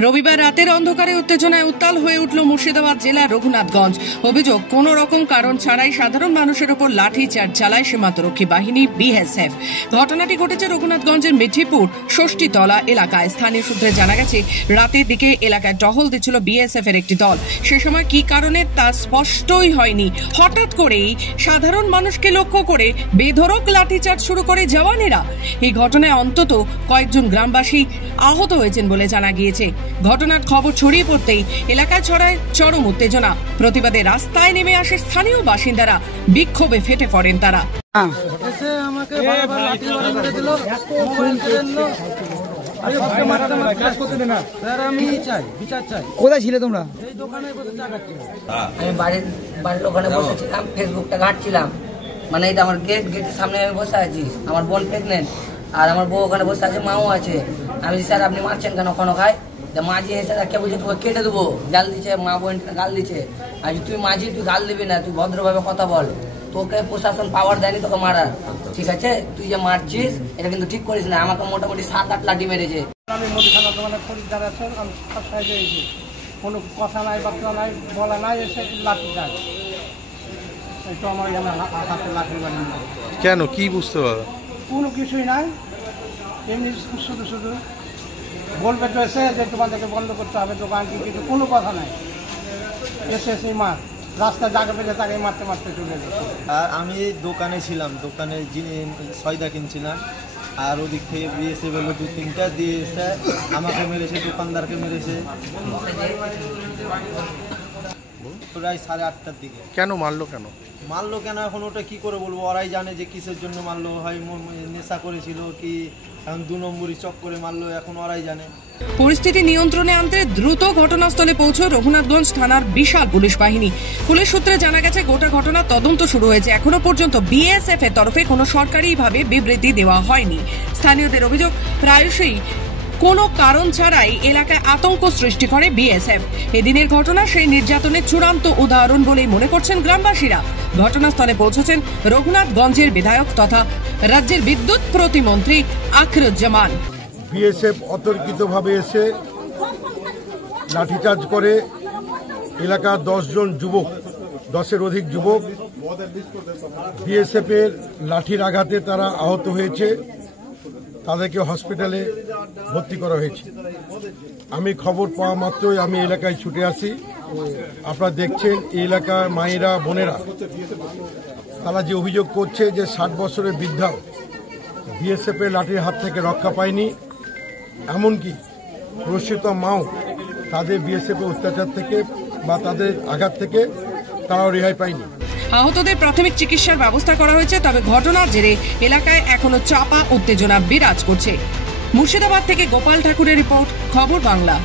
রবিবার রাতের অন্ধকারে উত্তেজনায় উত্তাল হয়ে উঠল মুর্শিদাবাদ জেলার রঘুনাথগঞ্জ। অভিযোগ, কোন রকম কারণ ছাড়াই সাধারণ মানুষের উপর লাঠিচার্জ চালায় সীমান্তরক্ষী বাহিনী বিএসএফ। ঘটনাটি ঘটেছে রঘুনাথগঞ্জের মিঠিপুর ষষ্ঠীতলা এলাকায়। স্থানীয় সূত্রে জানা গেছে, রাতের দিকে এলাকায় টহল দিচ্ছিল বিএসএফ এর একটি দল। সে সময় কি কারণে তা স্পষ্টই হয়নি, হঠাৎ করেই সাধারণ মানুষকে লক্ষ্য করে বেধড়ক লাঠিচার্জ শুরু করে জওয়ানেরা। এই ঘটনায় অন্তত কয়েকজন গ্রামবাসী আহত হয়েছেন বলে জানা গিয়েছে। ঘটনার খবর ছড়িয়ে পড়তেই এলাকায় ছড়ায় চরম উত্তেজনা। প্রতিবাদে রাস্তায় নেমে আসে স্থানীয় বাসিন্দারা, বিক্ষোভে ফেটে পড়েন তারা। কোথায় ছিলে তোমরা? আমি বাড়ির ওখানে বসেছিলাম, ফেসবুকটা ঘাঁটছিলাম। মানে এটা আমার গেটের সামনে আমি বসে আছি, আমার বোন প্রেগনেন্ট, আর আমার বউ ওখানে বসে আছে, মাও আছে। আমি স্যার আপনি মারছেন কেন? কোনো খায় মাঝি এসে কে বুঝে তোকে কেটে দেবো, গাল দিচ্ছে, মা বোন গাল দিচ্ছে। আর তুই মাঝি, তুই গাল দিবি না, তুই ভদ্রভাবে কথা বল, তোকে প্রশাসন পাওয়ার দেয়নি তোকে মারার, ঠিক আছে? তুই যে মারছিস এটা কিন্তু ঠিক করিস না। আমাকে মোটামুটি 7-8 লাঠি মেরেছে। আমি মুদিখানা দোকানে খরিদ্দার আছে, আমি সাইডে এসেছি, কোনো কথা নাই, বার্তা নাই, বলা নাই, এসে লাঠি যায়। একটু আমার এখানে হাতে লাঠি বানিয়ে কেন, কি বুঝতে পারো? কোনো কিছুই নাই, এমনি শুধু শুধু বলবে তো এসে যে তোমাদেরকে বন্ধ করতে হবে দোকান, কিন্তু কোনো কথা নাই। এসে সেই মার রাস্তায় জায়গা পেলে তাকে মারতে মারতে চলে গেছে। আর আমি দোকানে ছিলাম, দোকানে সয়দা কিনছিলাম, আর ওদিক থেকে বিএসএফ এলো 2-3টা দিয়ে এসে আমাকে মেরেছে, দোকানদারকে মেরেছে প্রায় 8:30টার দিকে। কেন মারলো? মারলো কেন এখন ওটা কি করে বলবো, ওরাই জানে যে কিসের জন্য মারলো। হয় নেশা করেছিল কি এখন 2 নম্বরই চক করে মারলো, এখন ওরাই জানে। পরিস্থিতি নিয়ন্ত্রণে আনতে দ্রুত ঘটনাস্থলে পৌঁছয় রঘুনাথগঞ্জ থানার বিশাল পুলিশ বাহিনী। পুলিশ সূত্রে জানা গেছে, গোটা ঘটনার তদন্ত শুরু হয়েছে। এখনো পর্যন্ত বিএসএফ এর তরফে কোনো সরকারিভাবে বিবৃতি দেওয়া হয়নি। স্থানীয়দের অভিযোগ, প্রায়শই কোনো কারণ ছাড়াই এলাকায় আতঙ্ক সৃষ্টি করে বিএসএফ। এদিনের ঘটনা সেই নির্যাতনের চূড়ান্ত উদাহরণ বলেই মনে করছেন গ্রামবাসীরা। ঘটনাস্থলে পৌঁছেছেন রঘুনাথগঞ্জের বিধায়ক তথা রাজ্যের বিদ্যুৎ প্রতিমন্ত্রী আখরুজ্জামান। বিএসএফ অতর্কিতভাবে এসে লাঠিচার্জ করে এলাকার 10 জন যুবক, 10-এর অধিক যুবক বিএসএফ এর লাঠির আঘাতে তারা আহত হয়েছে। তাদেরকে হসপিটালে ভর্তি করা হয়েছে। আমি খবর পাওয়া মাত্রই আমি এলাকায় ছুটে আসি। আপনারা দেখছেন এই এলাকার মায়েরা, বোনেরা তারা যে অভিযোগ করছে যে 60 বছরের বৃদ্ধাও বিএসএফ এর লাঠির হাত থেকে রক্ষা পায়নি, এমনকি প্রসূত মাও তাদের বিএসএফ এর অত্যাচার থেকে বা তাদের আঘাত থেকে তারাও রেহাই পায়নি। আহতদের প্রাথমিক চিকিৎসার ব্যবস্থা করা হয়েছে, তবে ঘটনার জেরে এলাকায় এখনো চাপা উত্তেজনা বিরাজ করছে। মুর্শিদাবাদ থেকে গোপাল ঠাকুরের রিপোর্ট, খবর বাংলা।